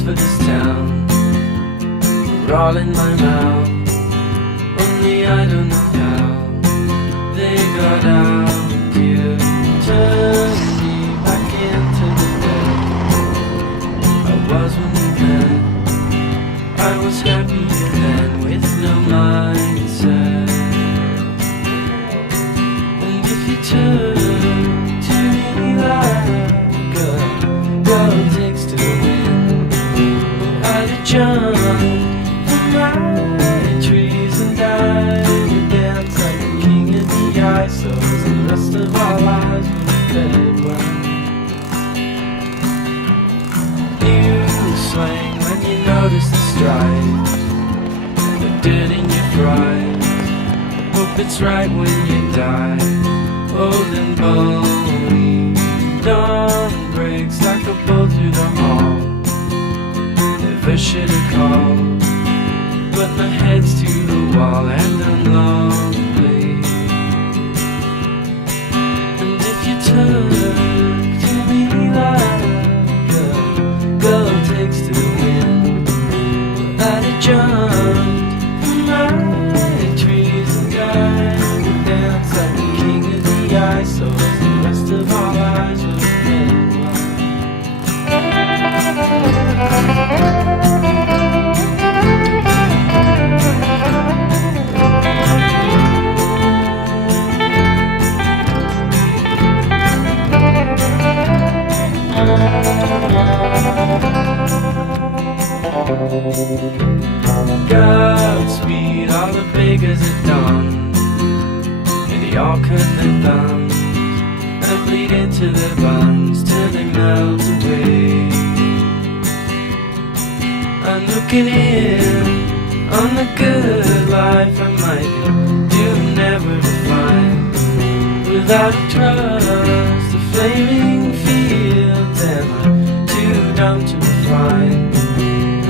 words for this town were all in my mouth. Only I don't know how they got out. You turned me back into the bed I was when we met. I was happier then with no mindset. And if you turn to me like a girl takes to the wind, I'd have jumped from my trees and died to dance like a king in the ice. So as the rest of our lives were fed well. You swing when you notice the stripes, the dirt in your fries. Hope it's right when you die, old and bony. Dawn breaks like a bolt through the hall. Never should have called, but my head's to the wall and I'm lonely. And if you turn to me like a girl takes to the wind, I'd have jumped from my trees and died to dance like a king in the ice. So as the rest of our lives were spent Godspeed, all the beggars at dawn, and they all cut their thumbs and bleed into their buns till they melt away. I'm looking in on the good life I might do never to find. Without a trust, the flaming fields am I too dumb to refine.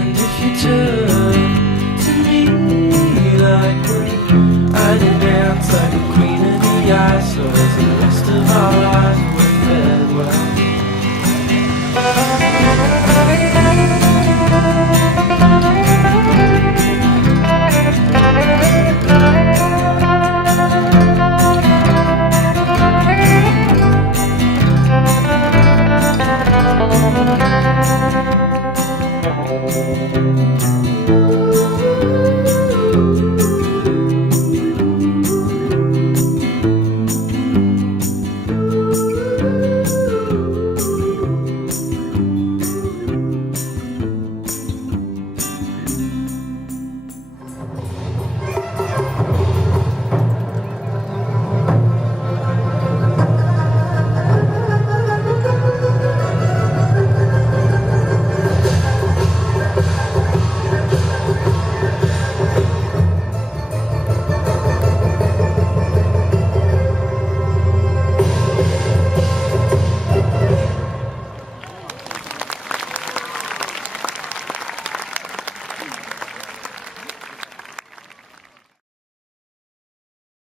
And if you turn to me like one, I'd dance like a queen of the ice. So as the rest of our lives